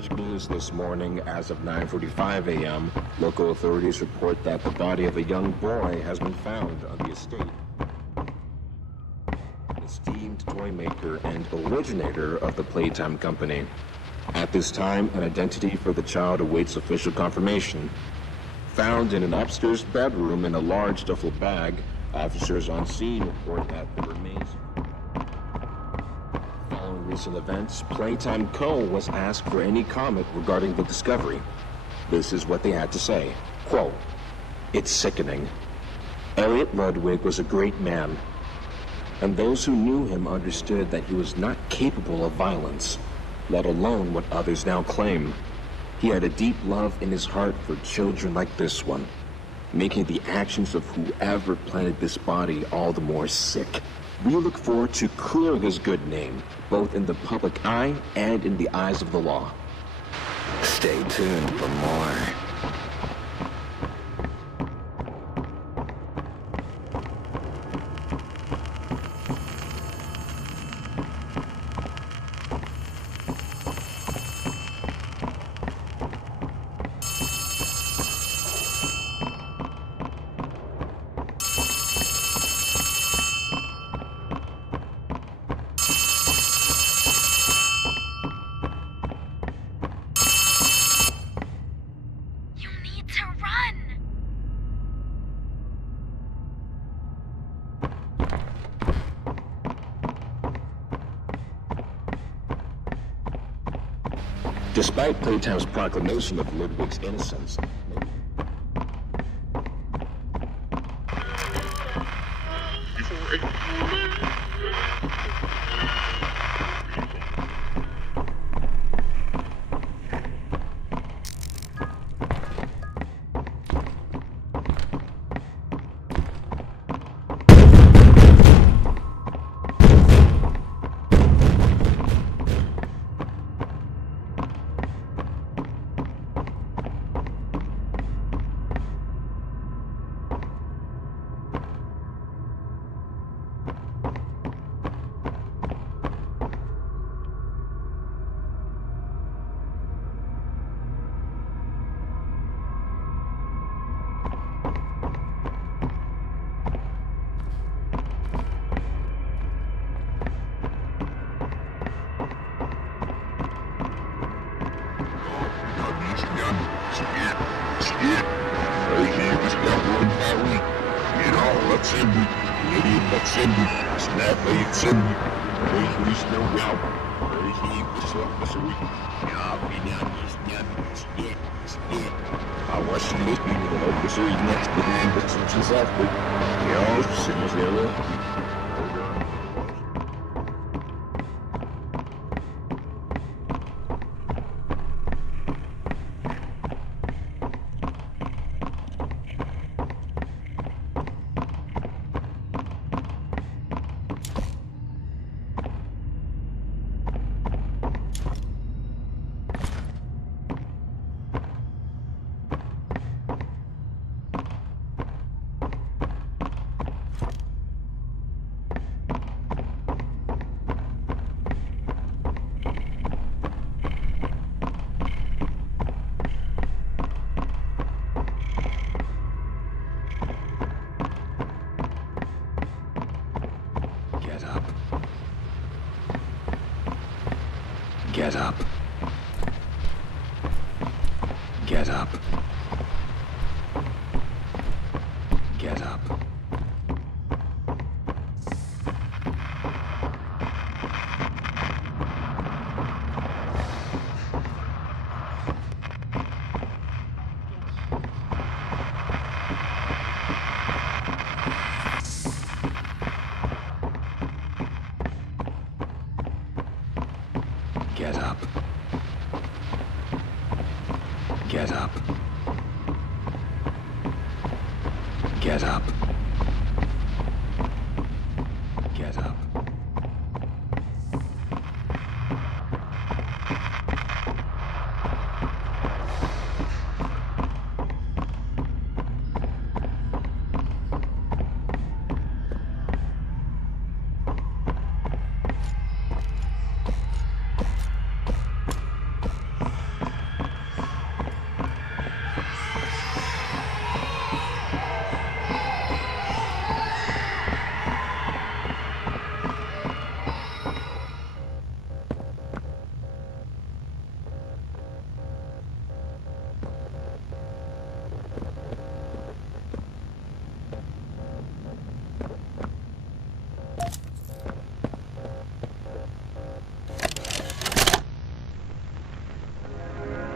Tragic news this morning. As of 9:45 a.m., local authorities report that the body of a young boy has been found on the estate. An esteemed toy maker and originator of the Playtime company. At this time, an identity for the child awaits official confirmation. Found in an upstairs bedroom in a large duffel bag, officers on scene report that the remains. Following recent events, Playtime Co. was asked for any comment regarding the discovery. This is what they had to say. Quote, "It's sickening. Elliot Ludwig was a great man, and those who knew him understood that he was not capable of violence, let alone what others now claim. He had a deep love in his heart for children like this one, making the actions of whoever planted this body all the more sick. We look forward to clearing his good name, both in the public eye and in the eyes of the law." Stay tuned for more. Despite Playtime's proclamation of Ludwig's innocence, Get up. Get up. Get up. Get up. Get up. Get up. Get up.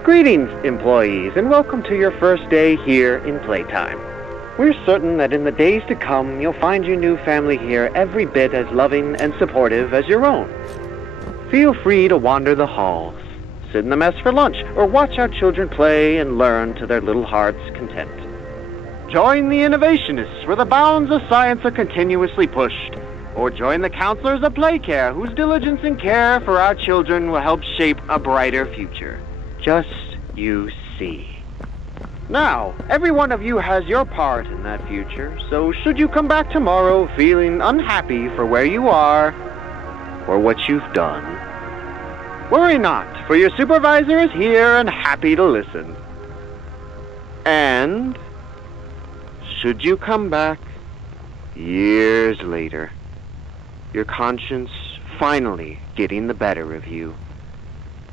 Greetings, employees, and welcome to your first day here in Playtime. We're certain that in the days to come, you'll find your new family here every bit as loving and supportive as your own. Feel free to wander the halls, sit in the mess for lunch, or watch our children play and learn to their little hearts' content. Join the innovationists where the bounds of science are continuously pushed, or join the counselors of Playcare whose diligence and care for our children will help shape a brighter future. Just you see. Now, every one of you has your part in that future, so should you come back tomorrow feeling unhappy for where you are or what you've done, worry not, for your supervisor is here and happy to listen. And should you come back years later, your conscience finally getting the better of you,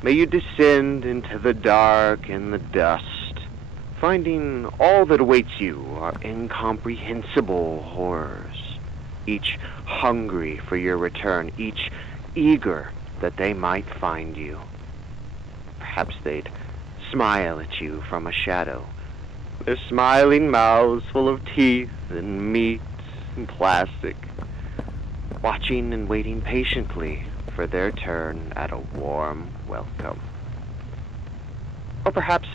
may you descend into the dark and the dust, finding all that awaits you are incomprehensible horrors, each hungry for your return, each eager that they might find you. Perhaps they'd smile at you from a shadow, their smiling mouths full of teeth and meat and plastic, watching and waiting patiently for their turn at a warm welcome. Or perhaps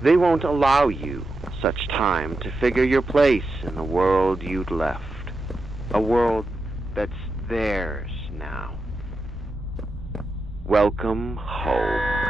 they won't allow you such time to figure your place in the world you'd left, a world that's theirs now. Welcome home.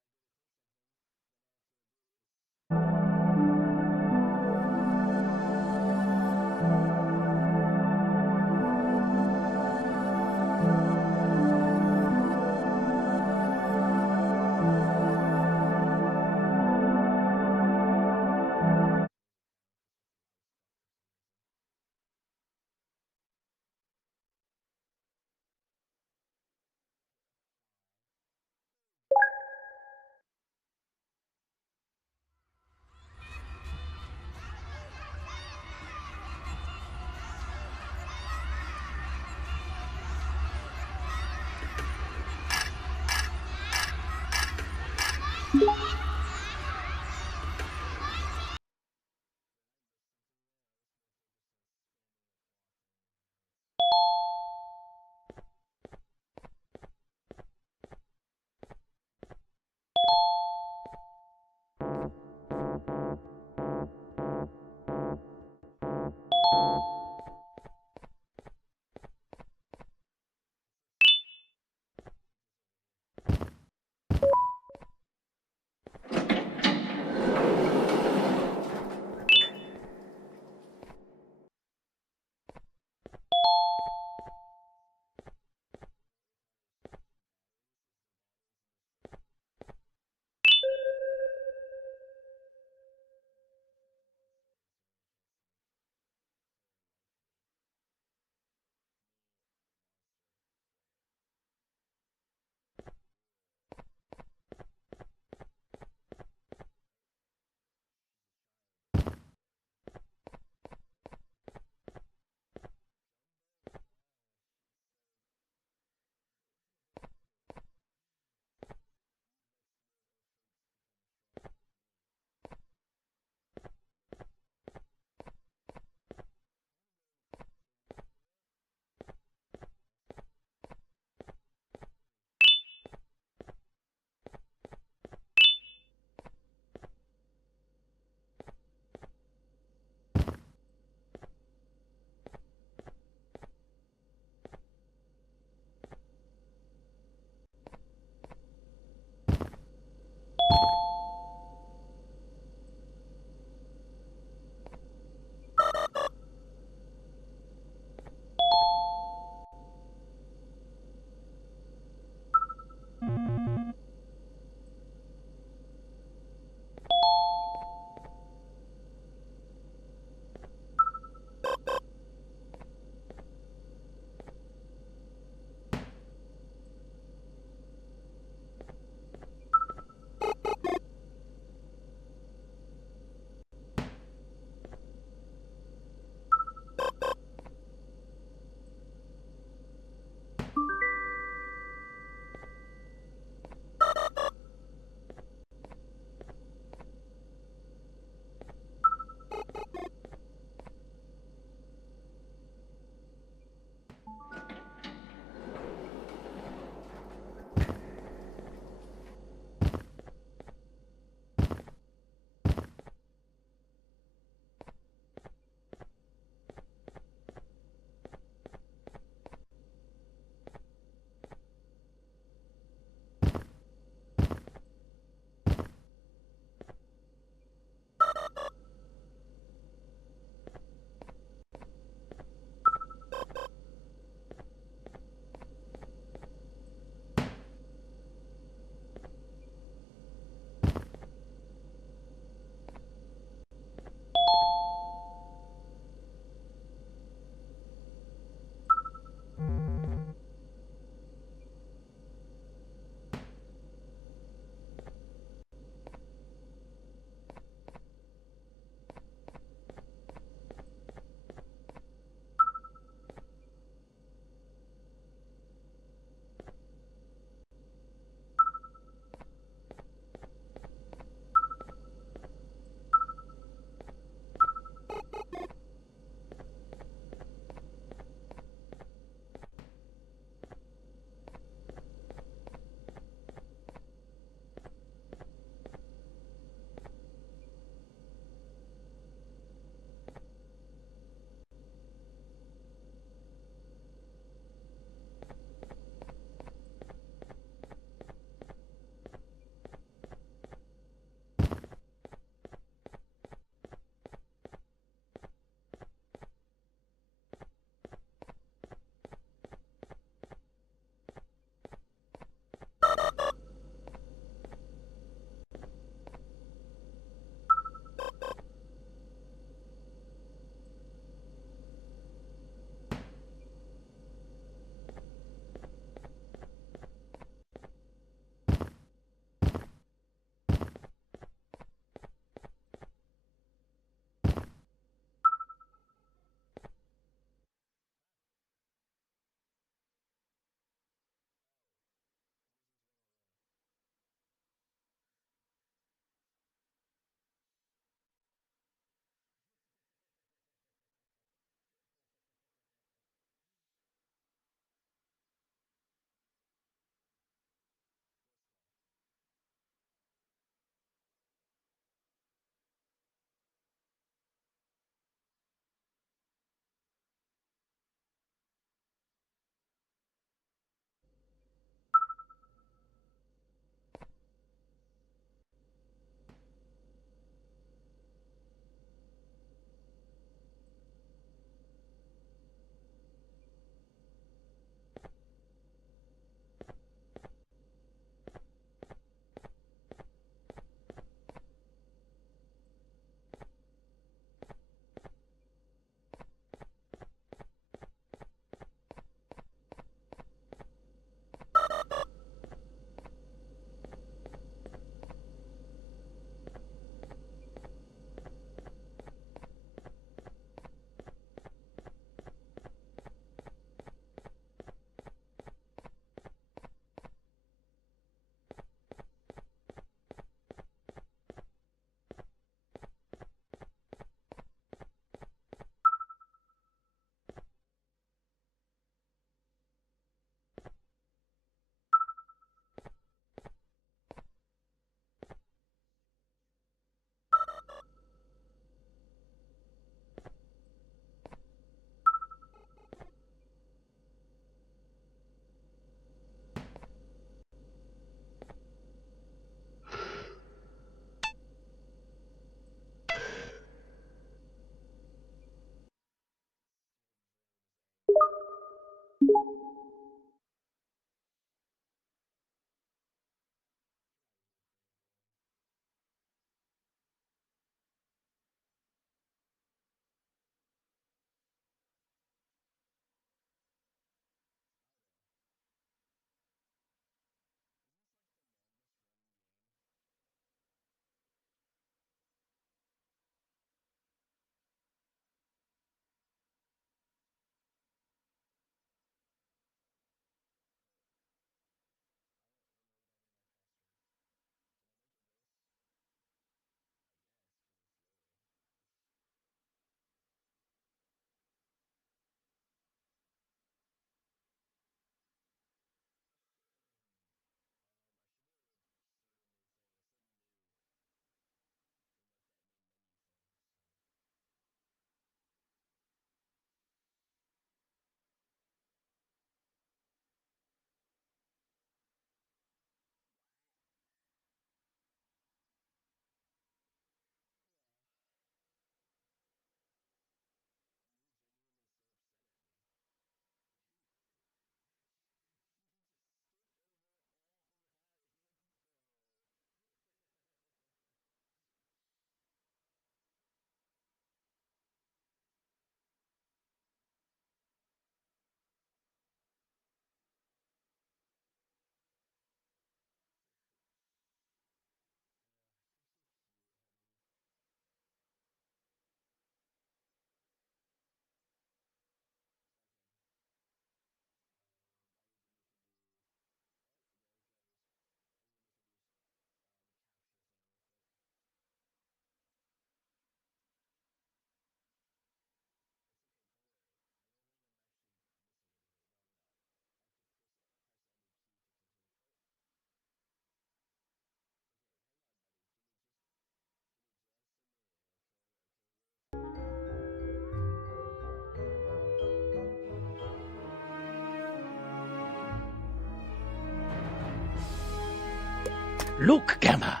Look, Gamma.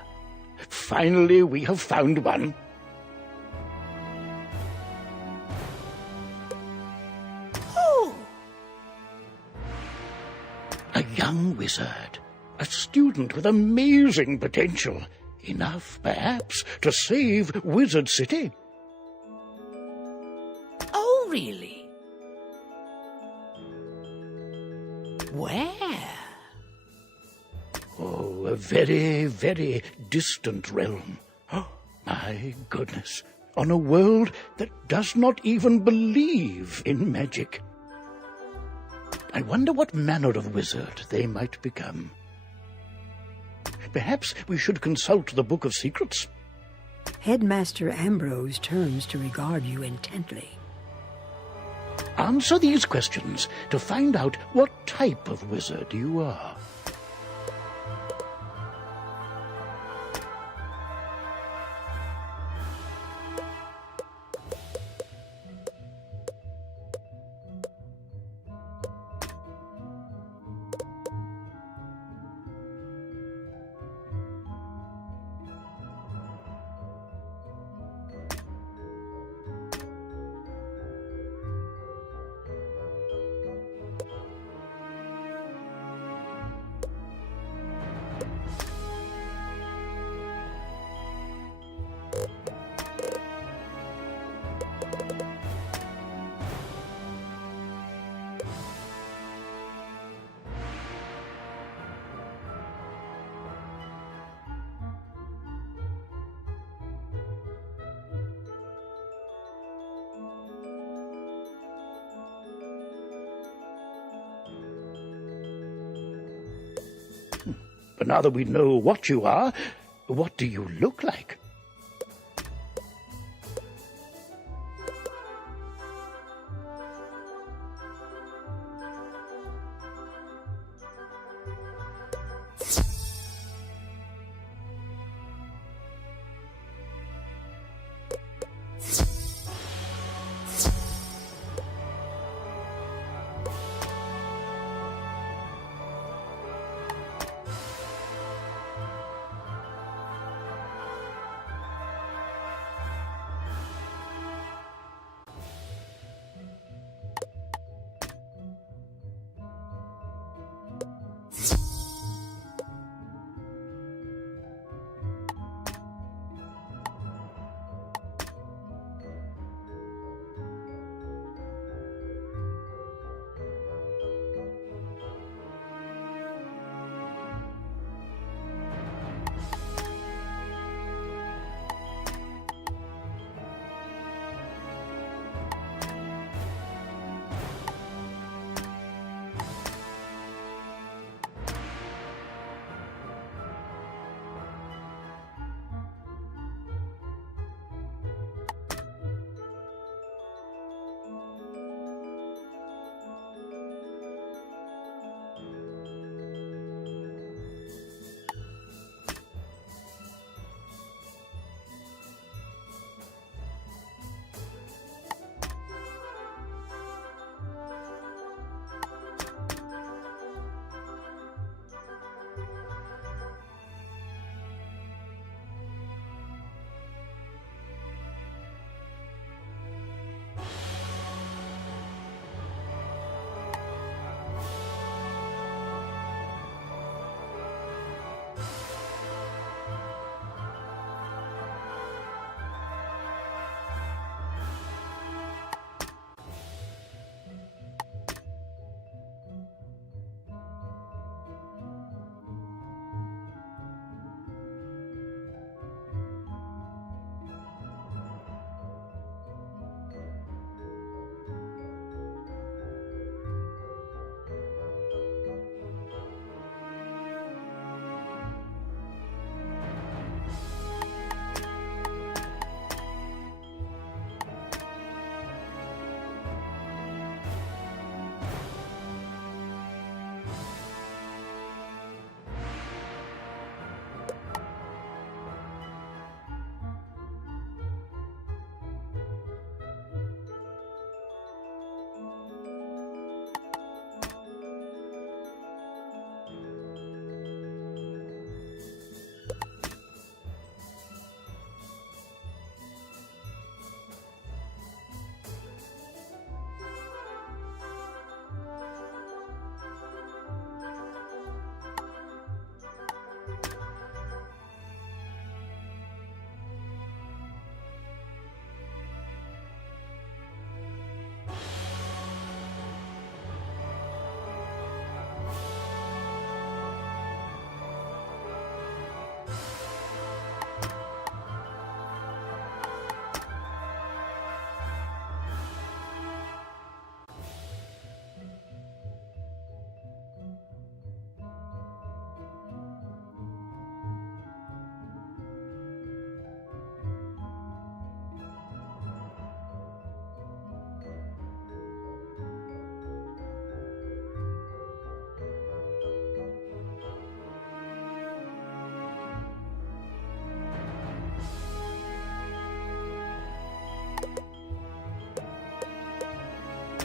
Finally, we have found one. Oh! A young wizard. A student with amazing potential. Enough, perhaps, to save Wizard City. Oh, really? Where? Oh, a very, very distant realm. Oh, my goodness. On a world that does not even believe in magic. I wonder what manner of wizard they might become. Perhaps we should consult the Book of Secrets. Headmaster Ambrose turns to regard you intently. Answer these questions to find out what type of wizard you are. But now that we know what you are, what do you look like?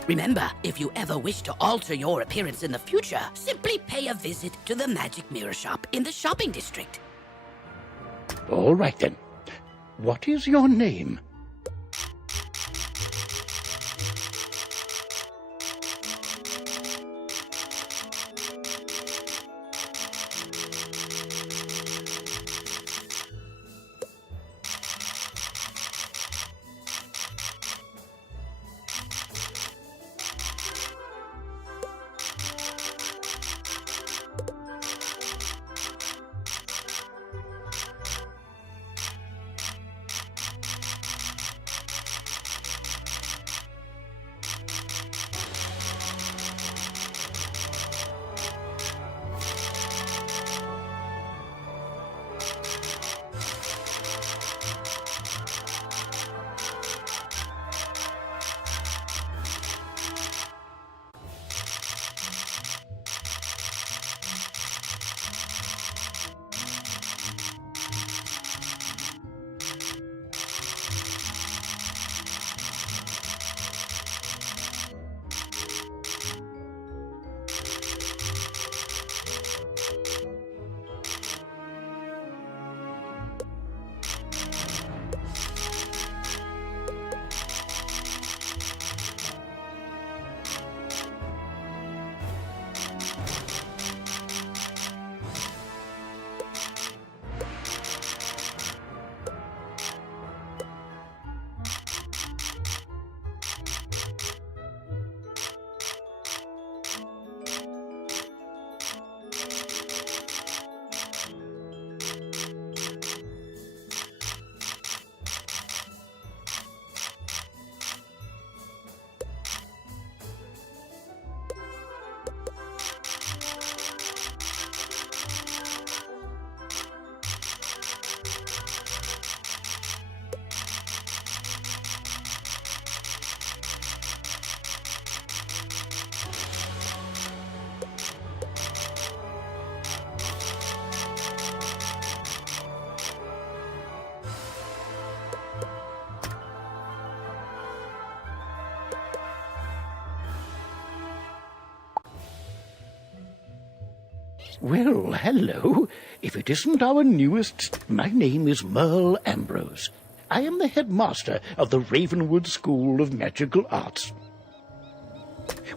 Remember, if you ever wish to alter your appearance in the future, simply pay a visit to the Magic Mirror Shop in the shopping district. All right, then. What is your name? Well, hello. If it isn't our newest... My name is Merle Ambrose. I am the headmaster of the Ravenwood School of Magical Arts.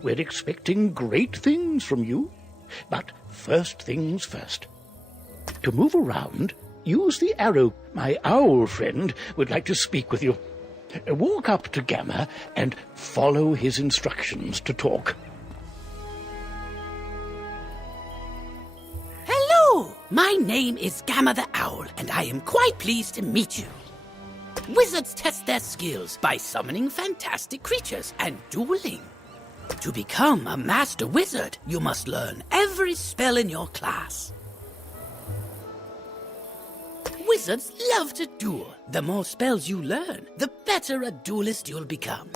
We're expecting great things from you. But first things first. To move around, use the arrow. My owl friend would like to speak with you. Walk up to Gamma and follow his instructions to talk. Hello! My name is Gamma the Owl, and I am quite pleased to meet you. Wizards test their skills by summoning fantastic creatures and dueling. To become a master wizard, you must learn every spell in your class. Wizards love to duel. The more spells you learn, the better a duelist you'll become.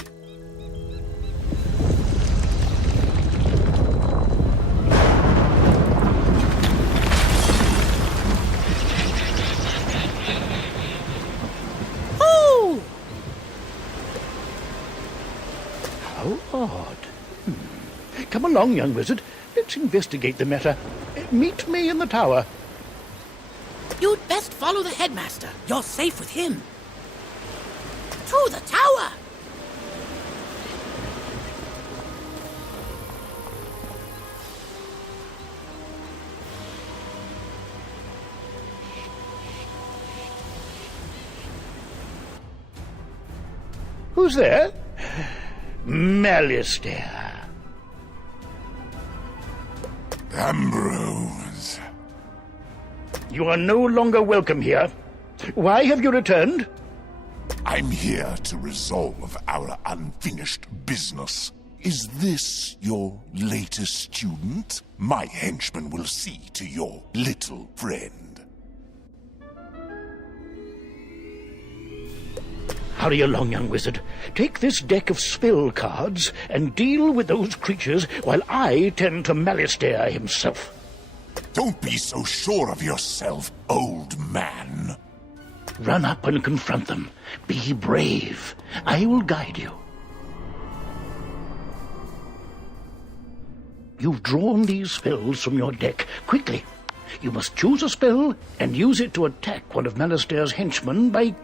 Oh! How odd. Come along, young wizard. Let's investigate the matter. Meet me in the tower. You'd best follow the headmaster. You're safe with him. To the tower! Who's there? Malistaire. Ambrose. You are no longer welcome here. Why have you returned? I'm here to resolve our unfinished business. Is this your latest student? My henchman will see to your little friend. Hurry along, young wizard. Take this deck of spell cards and deal with those creatures while I tend to Malistaire himself. Don't be so sure of yourself, old man. Run up and confront them. Be brave. I will guide you. You've drawn these spells from your deck. Quickly, you must choose a spell and use it to attack one of Malastair's henchmen by...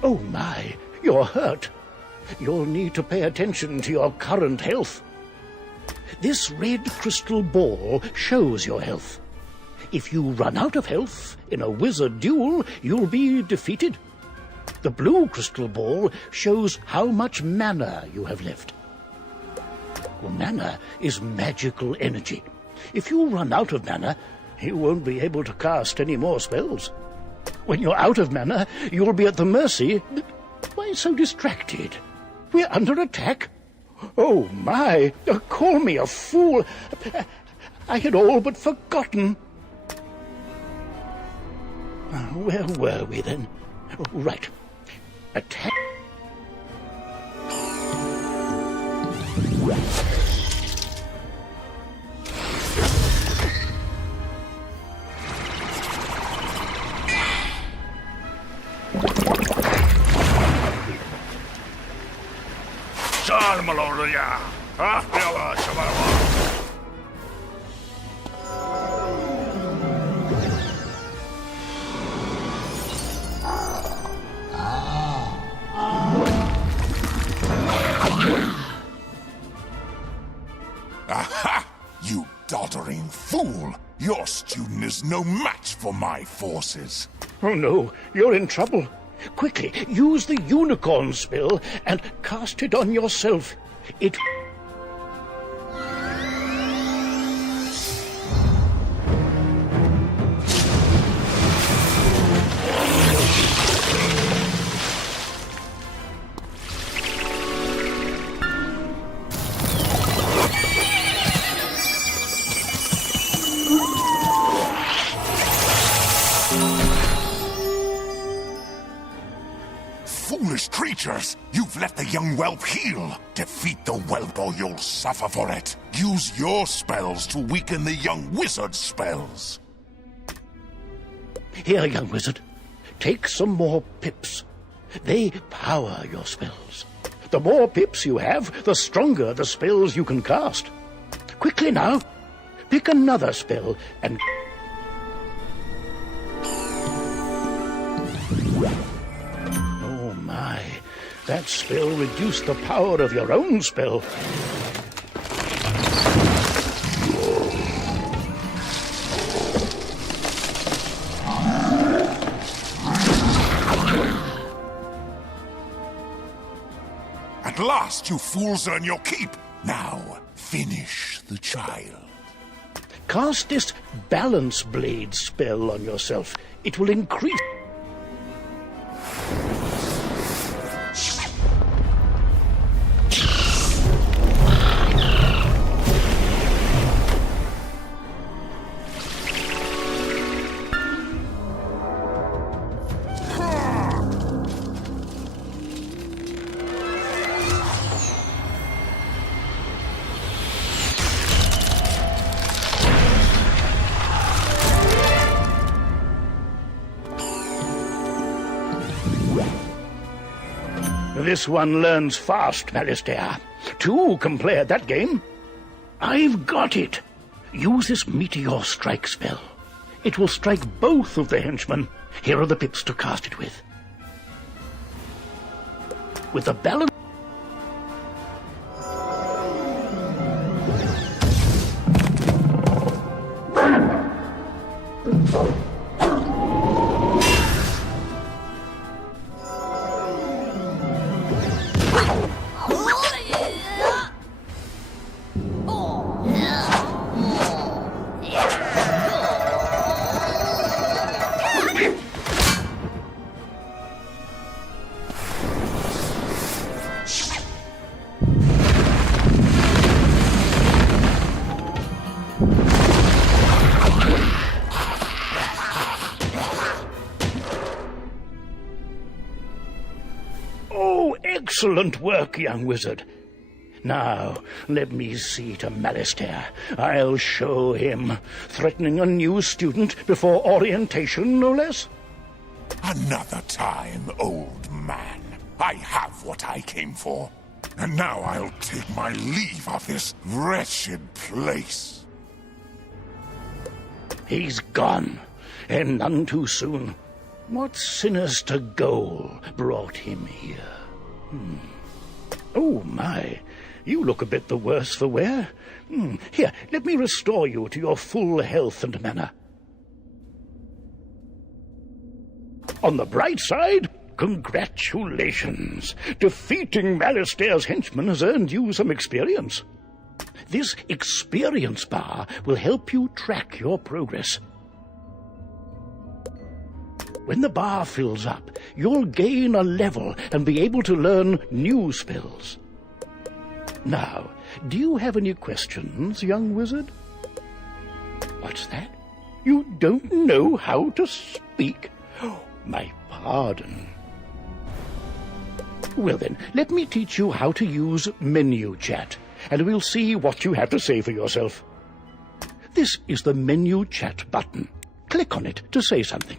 Oh my, you're hurt. You'll need to pay attention to your current health. This red crystal ball shows your health. If you run out of health in a wizard duel, you'll be defeated. The blue crystal ball shows how much mana you have left. Well, mana is magical energy. If you run out of mana, you won't be able to cast any more spells. When you're out of mana, you'll be at the mercy... Why so distracted? We're under attack. Oh, my! Call me a fool. I had all but forgotten. Where were we, then? Oh, right. Attack... Aha! You doddering fool! Your student is no match for my forces. Oh no, you're in trouble. Quickly, use the unicorn spell and cast it on yourself. It... Foolish creatures! You've let the young whelp heal! Defeat the whelp or you'll suffer for it! Use your spells to weaken the young wizard's spells! Here, young wizard. Take some more pips. They power your spells. The more pips you have, the stronger the spells you can cast. Quickly now. Pick another spell and... Oh my, that spell reduced the power of your own spell. At last, you fools earn your keep! Now, finish the child. Cast this balance blade spell on yourself. It will increase... This one learns fast, Malastair. Two can play at that game. I've got it. Use this Meteor Strike spell. It will strike both of the henchmen. Here are the pips to cast it with. With the balance... Excellent work, young wizard. Now, let me see to Malastair. I'll show him. Threatening a new student before orientation, no less? Another time, old man. I have what I came for. And now I'll take my leave of this wretched place. He's gone, and none too soon. What sinister goal brought him here? Oh, my. You look a bit the worse for wear. Here, let me restore you to your full health and manner. On the bright side, congratulations. Defeating Malastair's henchmen has earned you some experience. This experience bar will help you track your progress. When the bar fills up, you'll gain a level and be able to learn new spells. Now, do you have any questions, young wizard? What's that? You don't know how to speak? Oh, my pardon. Well then, let me teach you how to use menu chat, and we'll see what you have to say for yourself. This is the menu chat button. Click on it to say something.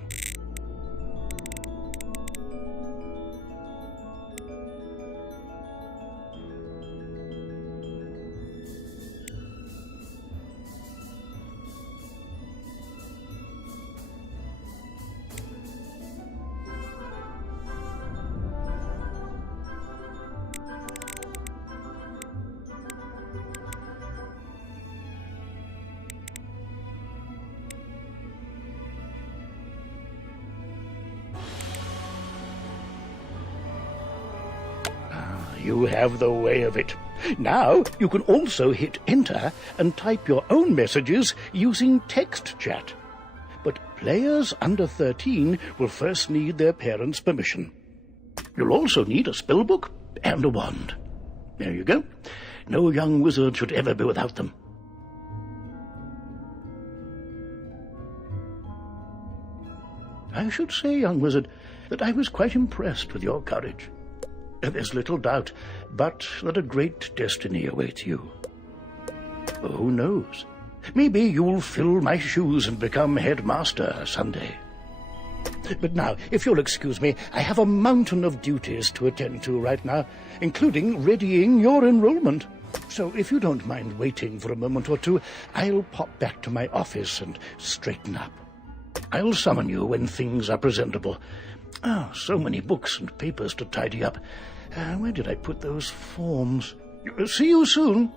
You have the way of it. Now you can also hit enter and type your own messages using text chat. But players under 13 will first need their parents' permission. You'll also need a spellbook and a wand. There you go. No young wizard should ever be without them. I should say, young wizard, that I was quite impressed with your courage. There's little doubt, but that a great destiny awaits you. Who knows? Maybe you'll fill my shoes and become headmaster someday. But now, if you'll excuse me, I have a mountain of duties to attend to right now, including readying your enrollment. So if you don't mind waiting for a moment or two, I'll pop back to my office and straighten up. I'll summon you when things are presentable. Oh, so many books and papers to tidy up. Where did I put those forms? See you soon.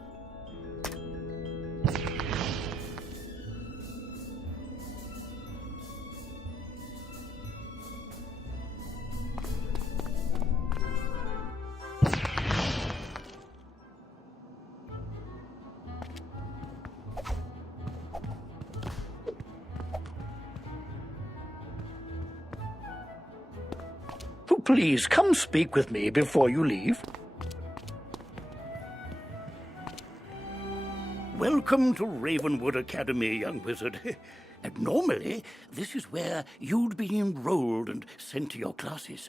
Please, come speak with me before you leave. Welcome to Ravenwood Academy, young wizard. And normally, this is where you'd be enrolled and sent to your classes.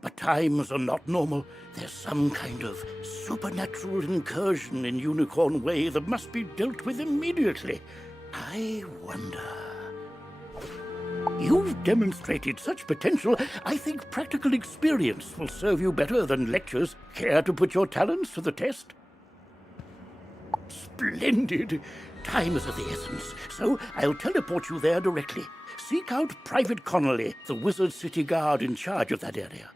But times are not normal. There's some kind of supernatural incursion in Unicorn Way that must be dealt with immediately. I wonder... You've demonstrated such potential, I think practical experience will serve you better than lectures. Care to put your talents to the test? Splendid! Time is of the essence, so I'll teleport you there directly. Seek out Private Connolly, the Wizard City Guard in charge of that area.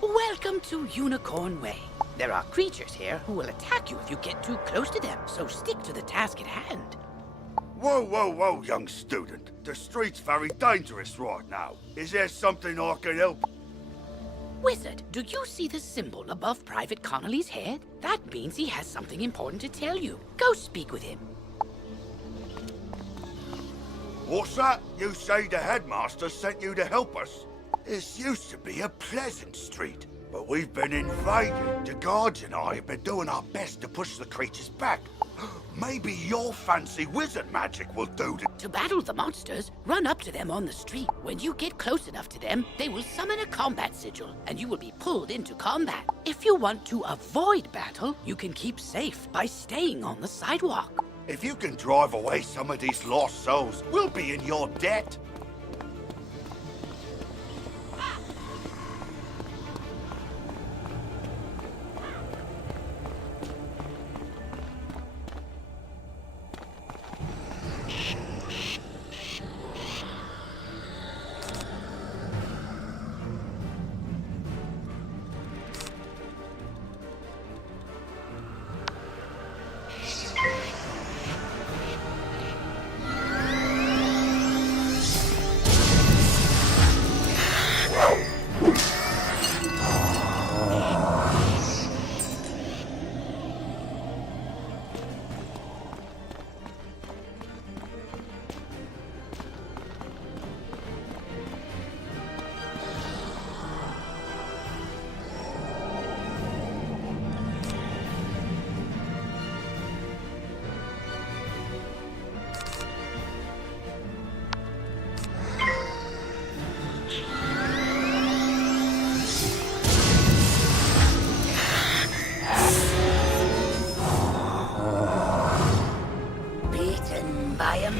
Welcome to Unicorn Way. There are creatures here who will attack you if you get too close to them, so stick to the task at hand. Whoa, whoa, whoa, young student. The street's very dangerous right now. Is there something I can help? Wizard, do you see the symbol above Private Connolly's head? That means he has something important to tell you. Go speak with him. What's that? You say the headmaster sent you to help us? This used to be a pleasant street, but we've been invaded. The guards and I have been doing our best to push the creatures back. Maybe your fancy wizard magic will do to... To battle the monsters, run up to them on the street. When you get close enough to them, they will summon a combat sigil, and you will be pulled into combat. If you want to avoid battle, you can keep safe by staying on the sidewalk. If you can drive away some of these lost souls, we'll be in your debt.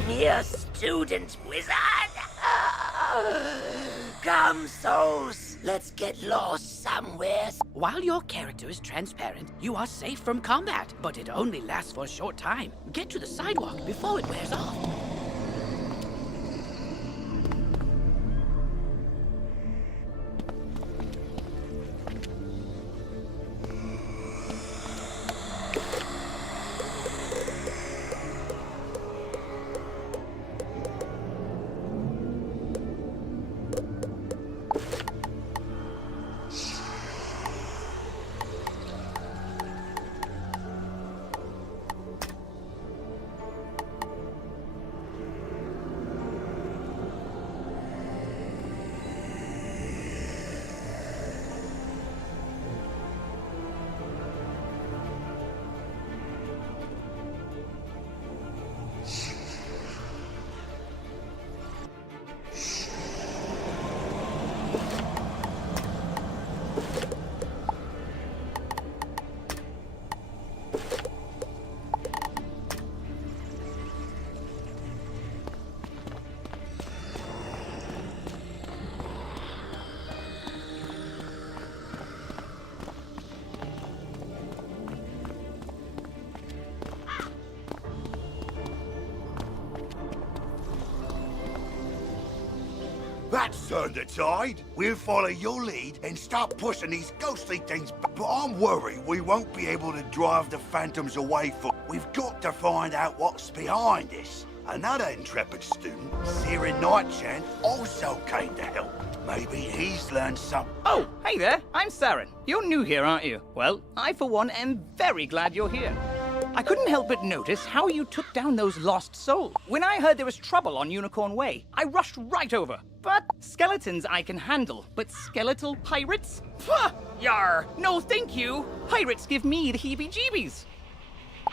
Mere student, wizard! Come, souls! Let's get lost somewhere. While your character is transparent, you are safe from combat, but it only lasts for a short time. Get to the sidewalk before it wears off. That's turned the tide. We'll follow your lead and start pushing these ghostly things. But I'm worried we won't be able to drive the phantoms away for... We've got to find out what's behind this. Another intrepid student, Siren Nightchant, also came to help. Maybe he's learned something. Oh, hey there. I'm Saren. You're new here, aren't you? Well, I, for one, am very glad you're here. I couldn't help but notice how you took down those lost souls. When I heard there was trouble on Unicorn Way, I rushed right over. But skeletons I can handle, but skeletal pirates? Pah! Yar! No thank you! Pirates give me the heebie-jeebies.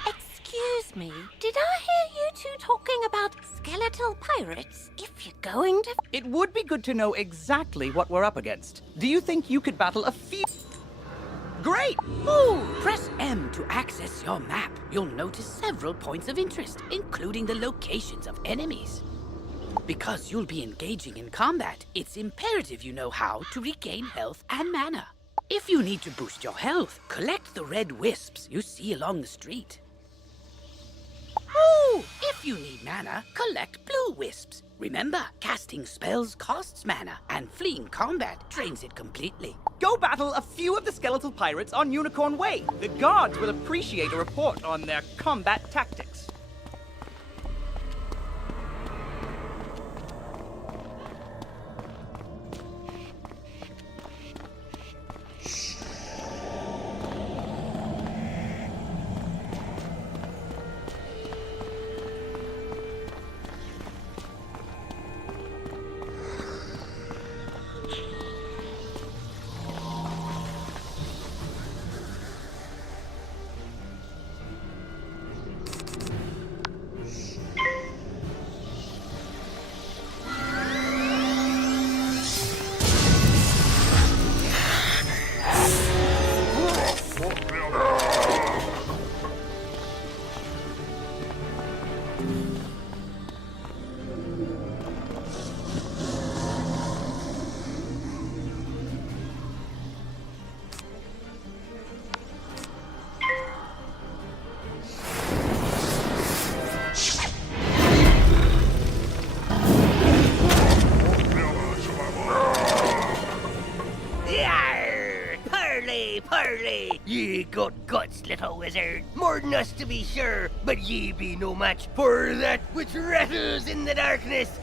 Excuse me, did I hear you two talking about skeletal pirates? If you're going to... It would be good to know exactly what we're up against. Do you think you could battle a few... Great! Ooh, press M to access your map. You'll notice several points of interest, including the locations of enemies. Because you'll be engaging in combat, it's imperative you know how to regain health and mana. If you need to boost your health, collect the red wisps you see along the street. Ooh, if you need mana, collect blue wisps. Remember, casting spells costs mana, and fleeing combat drains it completely. Go battle a few of the skeletal pirates on Unicorn Way. The guards will appreciate a report on their combat tactics. parley! Ye got guts, little wizard. More than us to be sure, but ye be no match for that which rattles in the darkness.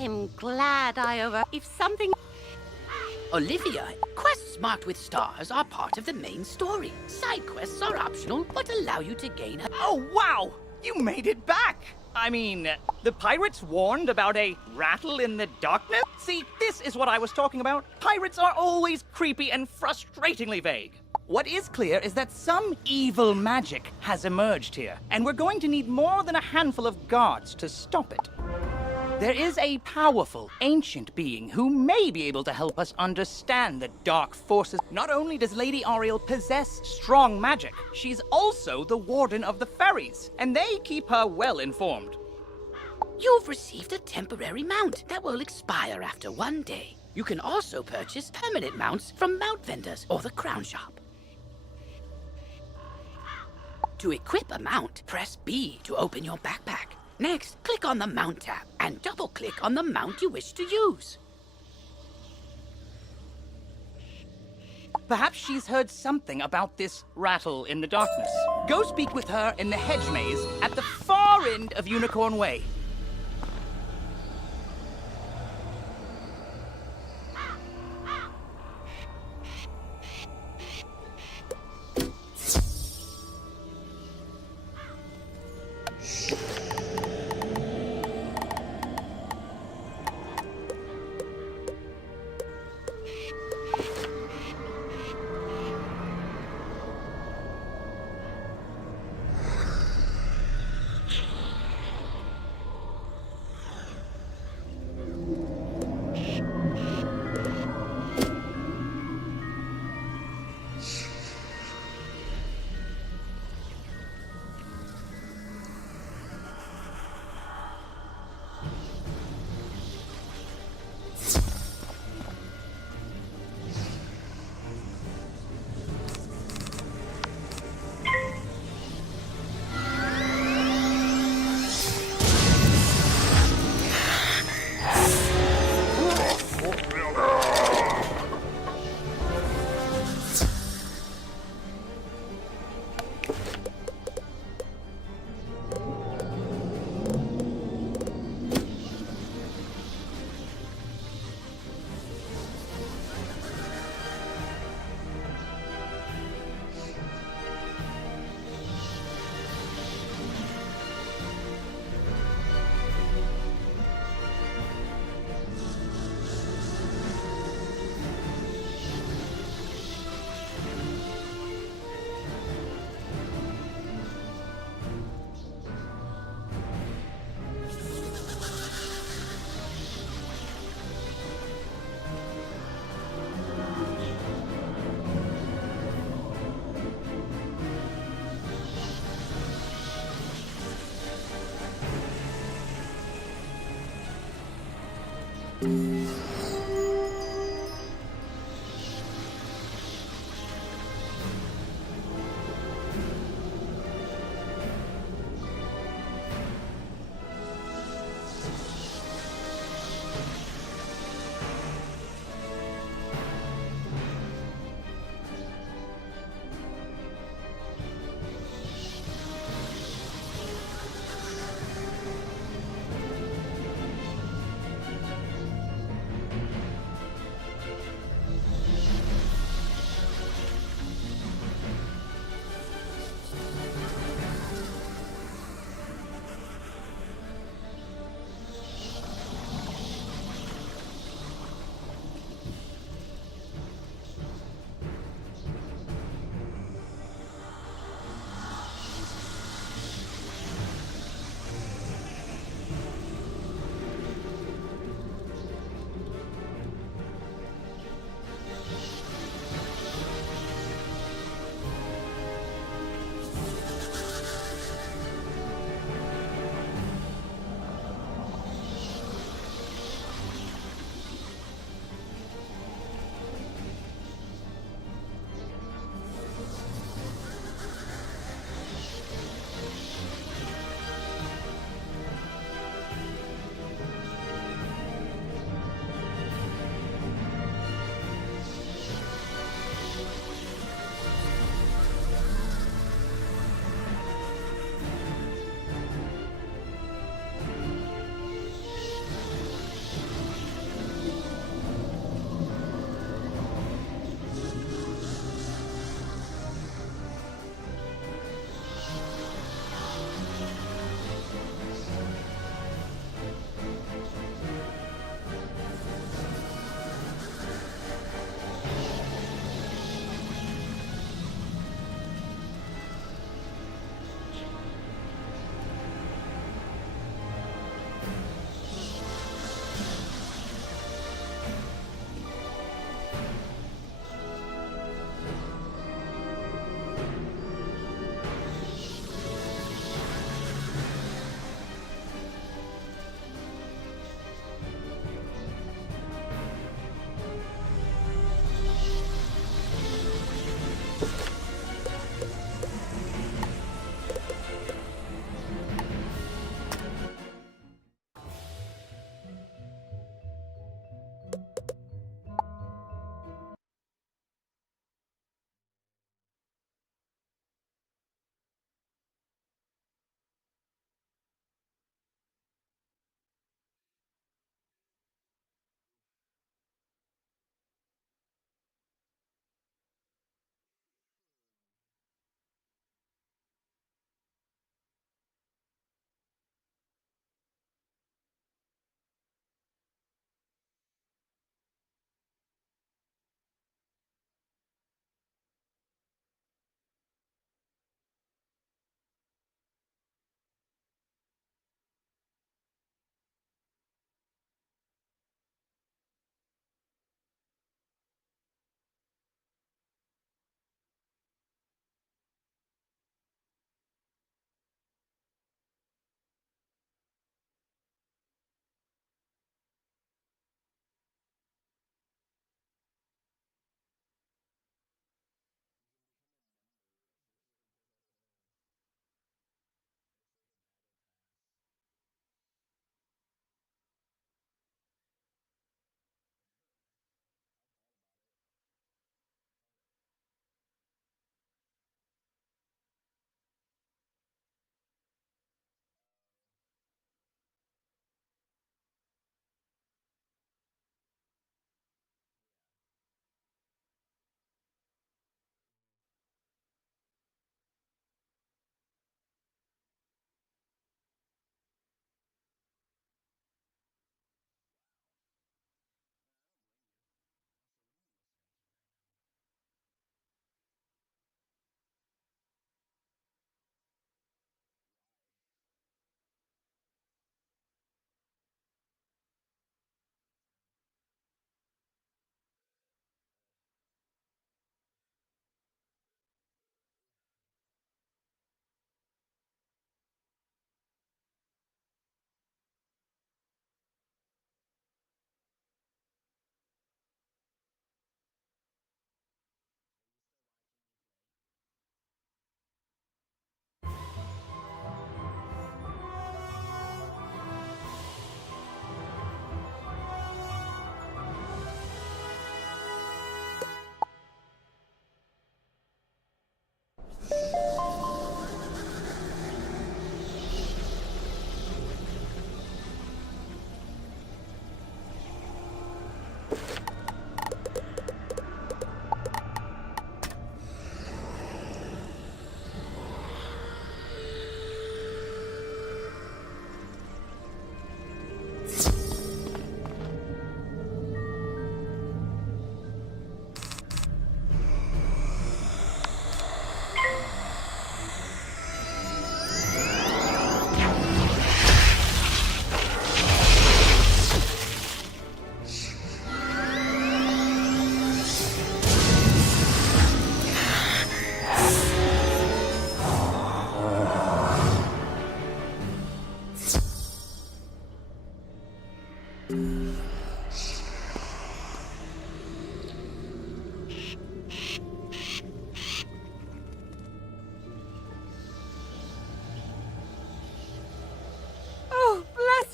I'm glad if something... Olivia, quests marked with stars are part of the main story. Side quests are optional, but allow you to gain a... Oh, wow! You made it back! I mean, the pirates warned about a rattle in the darkness? See, this is what I was talking about. Pirates are always creepy and frustratingly vague. What is clear is that some evil magic has emerged here, and we're going to need more than a handful of guards to stop it. There is a powerful, ancient being who may be able to help us understand the dark forces. Not only does Lady Ariel possess strong magic, she's also the warden of the ferries, and they keep her well informed. You've received a temporary mount that will expire after 1 day. You can also purchase permanent mounts from mount vendors or the crown shop. To equip a mount, press B to open your backpack. Next, click on the Mount tab and double-click on the mount you wish to use. Perhaps she's heard something about this rattle in the darkness. Go speak with her in the hedge maze at the far end of Unicorn Way.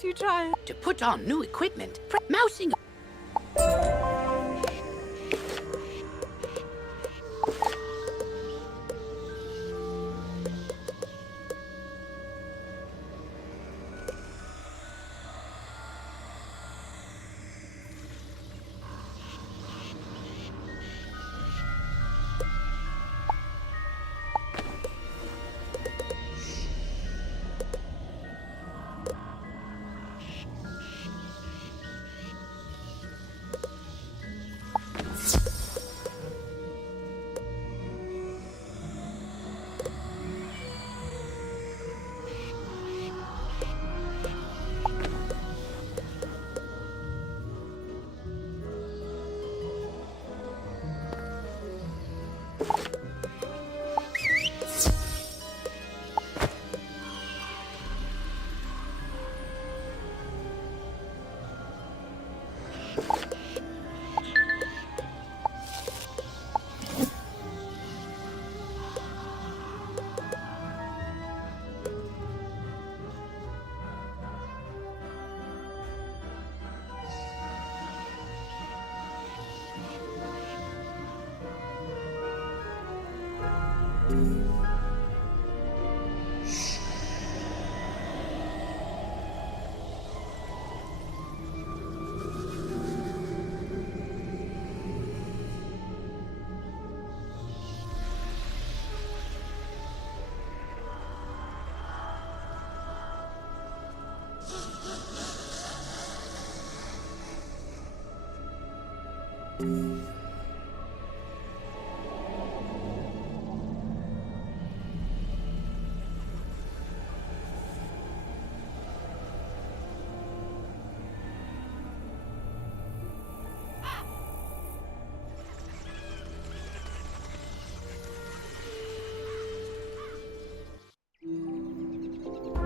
you try? To put on new equipment, mousing.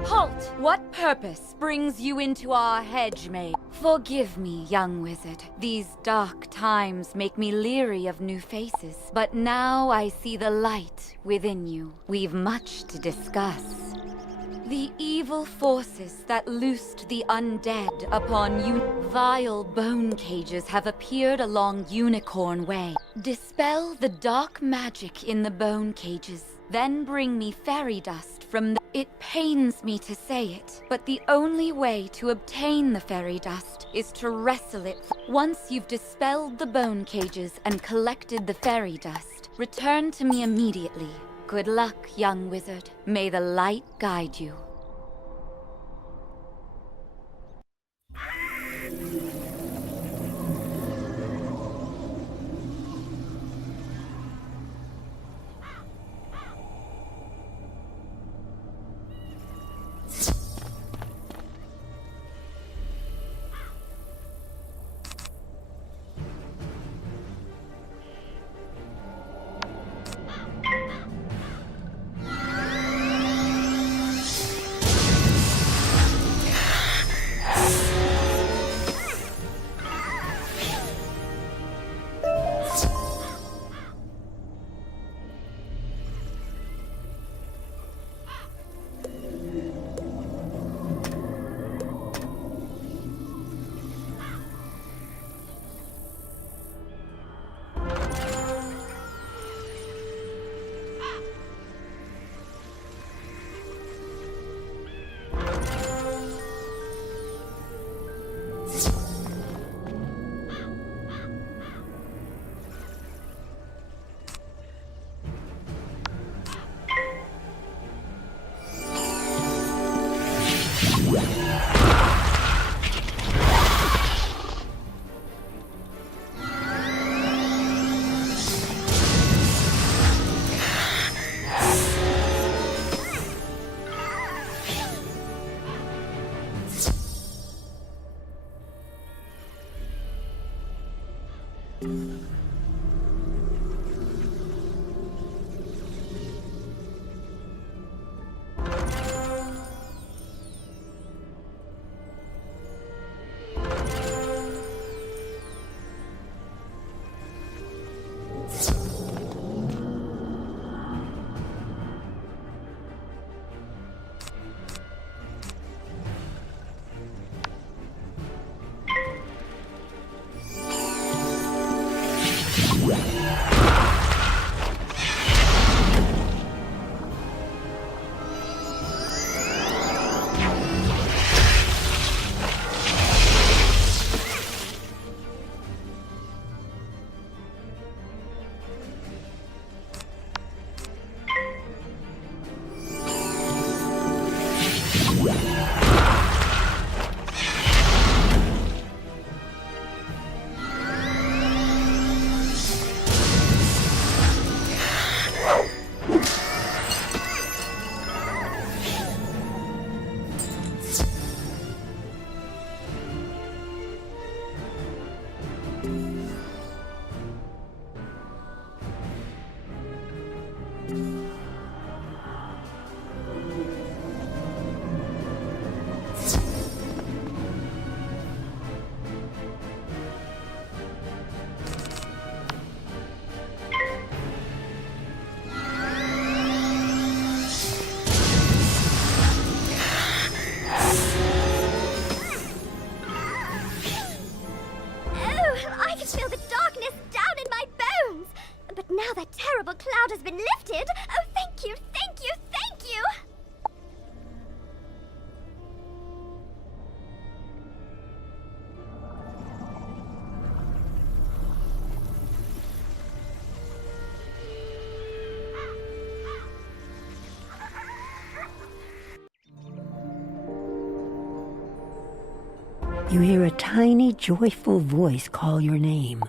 Halt! What purpose brings you into our hedge, maid? Forgive me, young wizard. These dark times make me leery of new faces. But now I see the light within you. We've much to discuss. The evil forces that loosed the undead upon you. Vile bone cages have appeared along Unicorn Way. Dispel the dark magic in the bone cages. Then bring me fairy dust from the... It pains me to say it, but the only way to obtain the fairy dust is to wrestle it. Once you've dispelled the bone cages and collected the fairy dust, return to me immediately. Good luck, young wizard. May the light guide you. You hear a tiny, joyful voice call your name.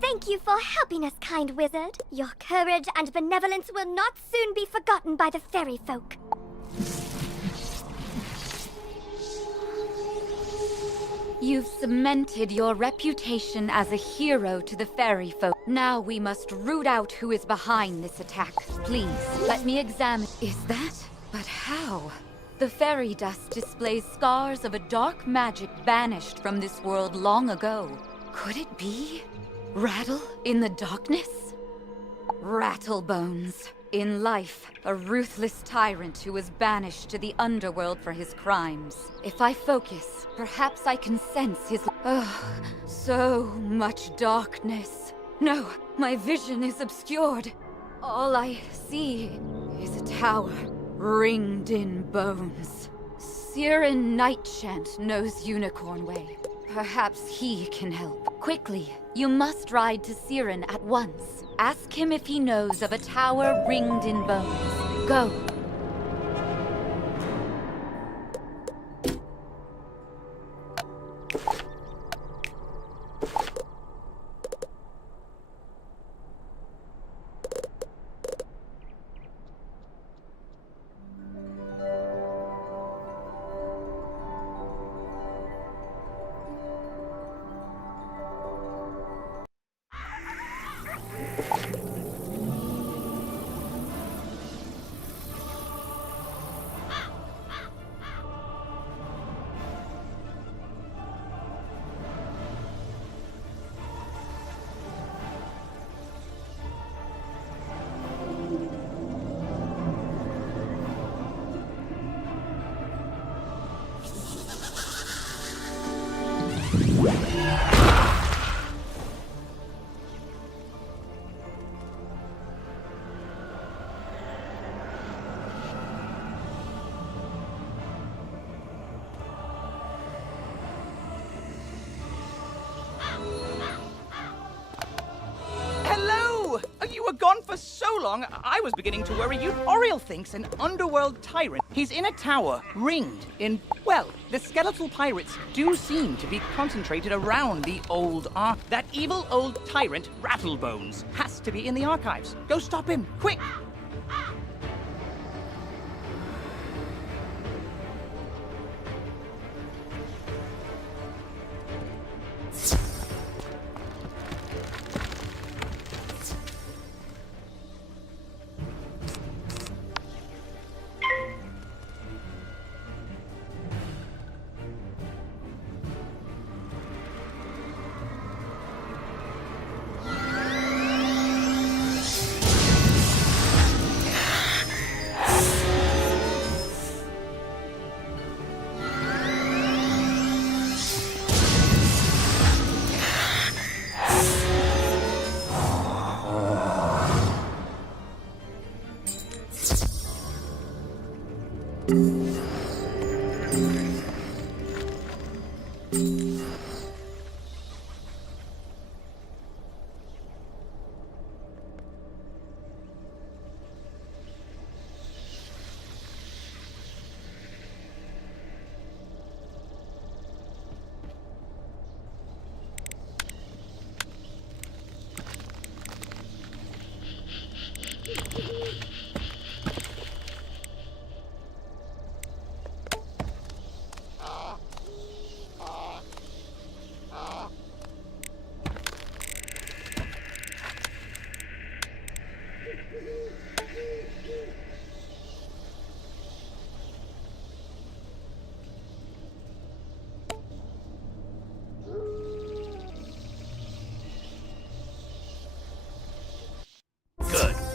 Thank you for helping us, kind wizard. Your courage and benevolence will not soon be forgotten by the fairy folk. You've cemented your reputation as a hero to the fairy folk. Now we must root out who is behind this attack. Please, let me examine. Is that? But how? The fairy dust displays scars of a dark magic banished from this world long ago. Could it be? Rattle in the darkness? Rattlebones. In life, a ruthless tyrant who was banished to the underworld for his crimes. If I focus, perhaps I can sense his... Oh, so much darkness. No, my vision is obscured. All I see is a tower ringed in bones. Siren Nightchant knows Unicorn Way. Perhaps he can help. Quickly, you must ride to Siren at once. Ask him if he knows of a tower ringed in bones. Go. You were gone for so long, I was beginning to worry you. Oriel thinks an underworld tyrant. He's in a tower, ringed in... Well, the skeletal pirates do seem to be concentrated around the old Ark. That evil old tyrant, Rattlebones, has to be in the archives. Go stop him, quick!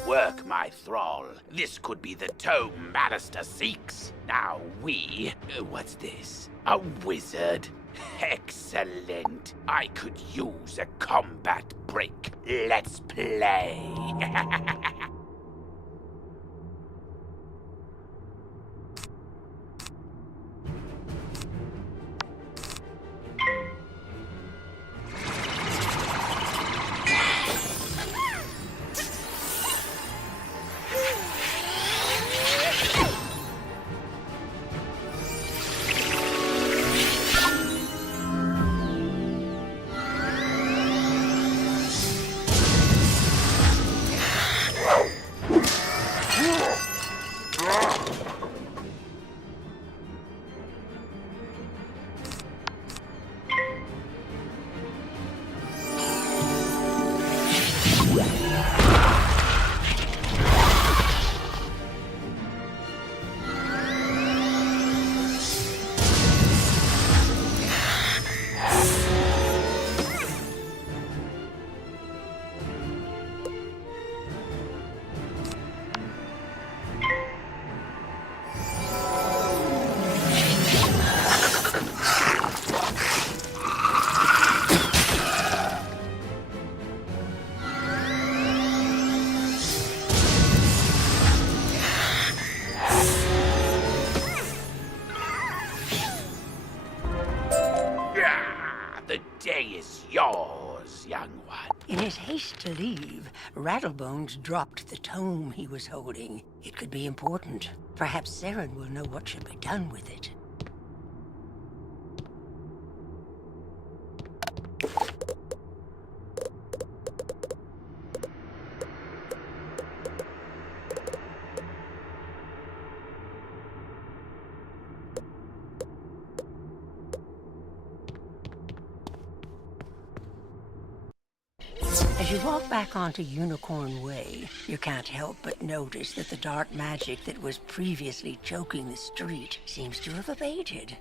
Work, my thrall. This could be the tome Magister seeks. Now what's this? A wizard? Excellent. I could use a combat break. Let's play. to leave, Rattlebones dropped the tome he was holding. It could be important. Perhaps Saren will know what should be done with it. As you walk back onto Unicorn Way, you can't help but notice that the dark magic that was previously choking the street seems to have abated.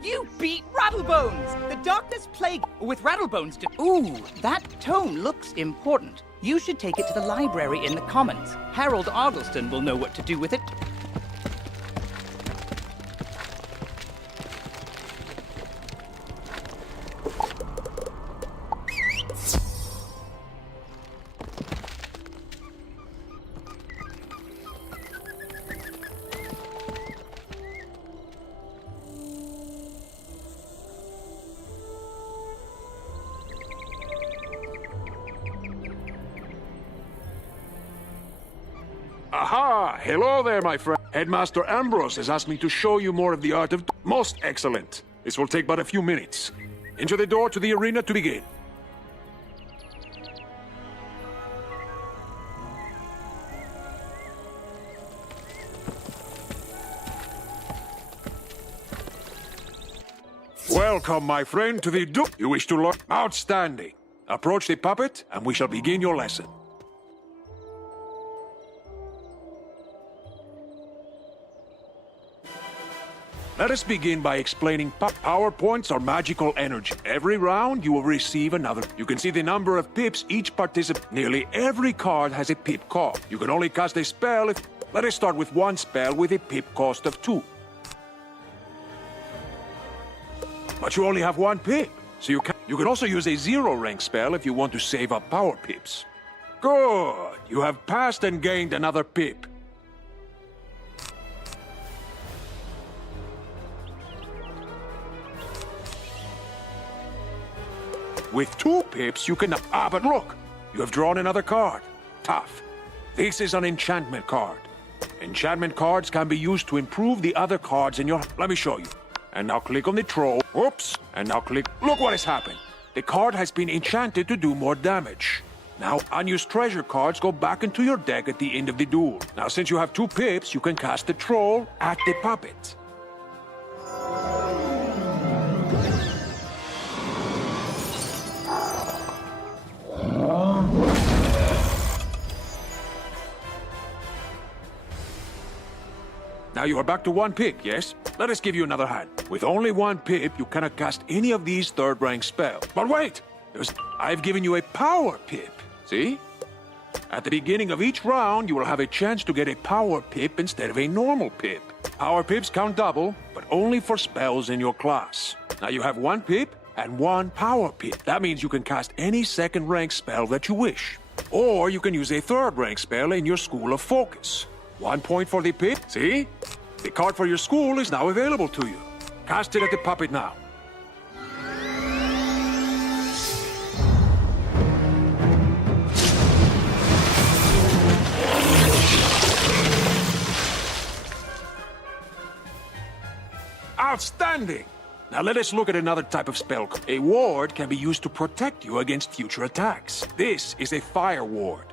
You beat Rattlebones! The Darkness Plague with Rattlebones. Ooh, that tome looks important. You should take it to the library in the Commons. Harold Argleston will know what to do with it. Aha! Hello there, my friend. Headmaster Ambrose has asked me to show you more of the art of... Most excellent. This will take but a few minutes. Enter the door to the arena to begin. Welcome, my friend, to the You wish to learn? Outstanding. Approach the puppet, and we shall begin your lesson. Let us begin by explaining power points are magical energy. Every round, you will receive another. You can see the number of pips each participant. Nearly every card has a pip cost. You can only cast a spell if... Let us start with one spell with a pip cost of 2. But you only have 1 pip, so you can also use a 0-rank spell if you want to save up power pips. Good! You have passed and gained another pip. With 2 pips, you can... but look! You have drawn another card. Tough. This is an enchantment card. Enchantment cards can be used to improve the other cards in your... Let me show you. And now click on the troll. Oops! And now click... Look what has happened. The card has been enchanted to do more damage. Now, unused treasure cards go back into your deck at the end of the duel. Now, since you have 2 pips, you can cast the troll at the puppet. Now you are back to 1 pip, yes? Let us give you another hand. With only 1 pip, you cannot cast any of these 3rd-rank spells. But wait! I've given you a power pip. See? At the beginning of each round, you will have a chance to get a power pip instead of a normal pip. Power pips count double, but only for spells in your class. Now you have 1 pip and 1 power pip. That means you can cast any second-rank spell that you wish. Or you can use a third-rank spell in your School of Focus. 1 point for the pip. See? The card for your school is now available to you. Cast it at the puppet now. Outstanding! Now let us look at another type of spell. A ward can be used to protect you against future attacks. This is a fire ward.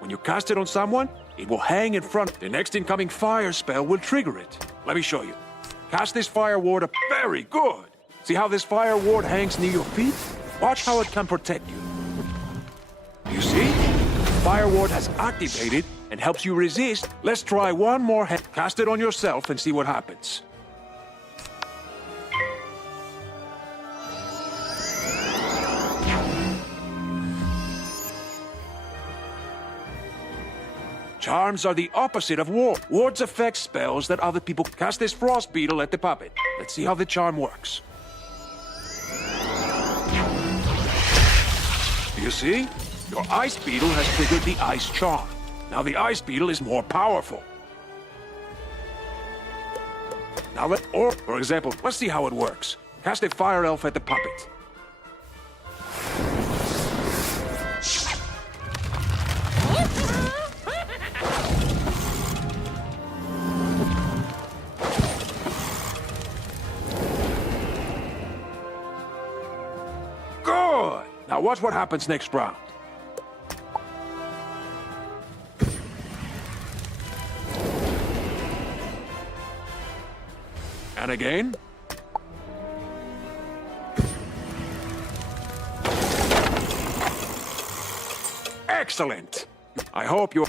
When you cast it on someone, it will hang in front. The next incoming fire spell will trigger it. Let me show you. Cast this fire ward up. Very good! See how this fire ward hangs near your feet? Watch how it can protect you. You see? Fire ward has activated and helps you resist. Let's try one more. Cast it on yourself and see what happens. Charms are the opposite of ward. Wards affect spells that other people cast. This frost beetle at the puppet. Let's see how the charm works. You see? Your ice beetle has triggered the ice charm. Now the ice beetle is more powerful. Now for example, let's see how it works. Cast a fire elf at the puppet. Good! Now watch what happens next round. And again. Excellent! I hope you're...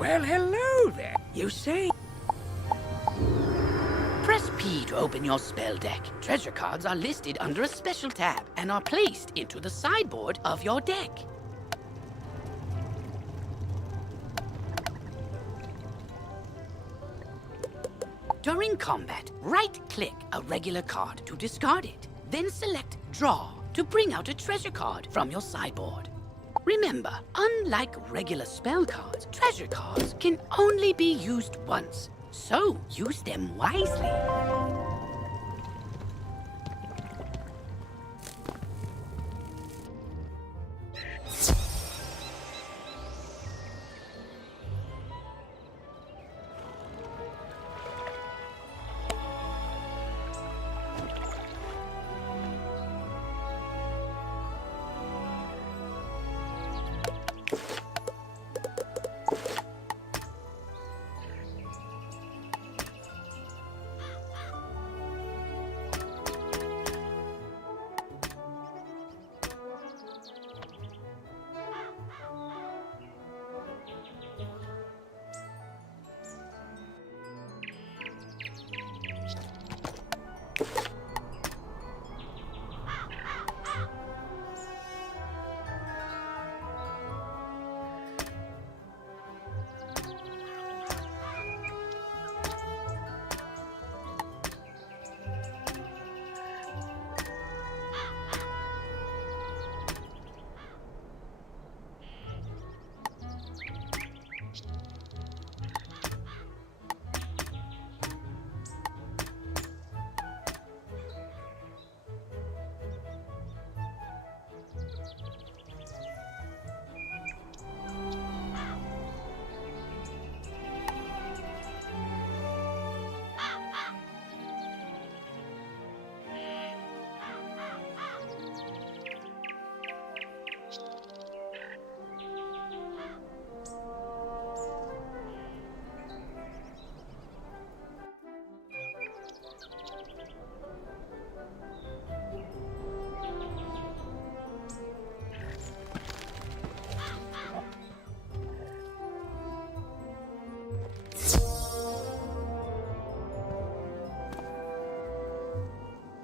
Well, hello there. You say? Press P to open your spell deck. Treasure cards are listed under a special tab and are placed into the sideboard of your deck. During combat, right-click a regular card to discard it. Then select Draw to bring out a treasure card from your sideboard. Remember, unlike regular spell cards, treasure cards can only be used once, so use them wisely.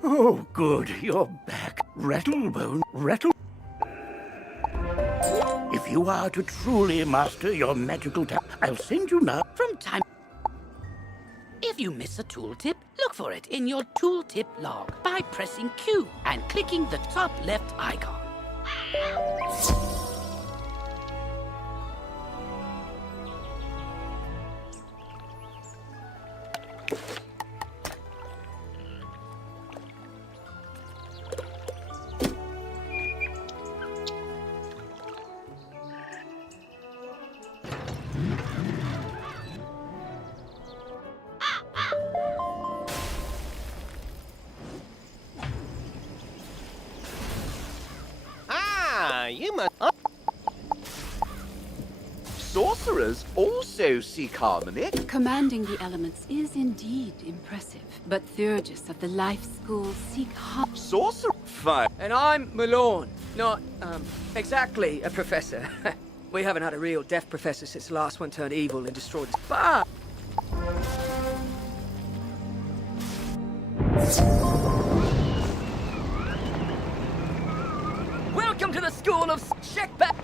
Oh, good, you're back. Rattlebone, rattle. If you are to truly master your magical talent, I'll send you now. From time... If you miss a tooltip, look for it in your tooltip log by pressing Q and clicking the top left icon. You must... Sorcerers also seek harmony. Commanding the elements is indeed impressive, but Theurgus of the Life School seek harmony. Sorcerer? Fine. And I'm Malone, not, exactly a professor. We haven't had a real deaf professor since the last one turned evil and destroyed his bar. Welcome to the School of Checkback!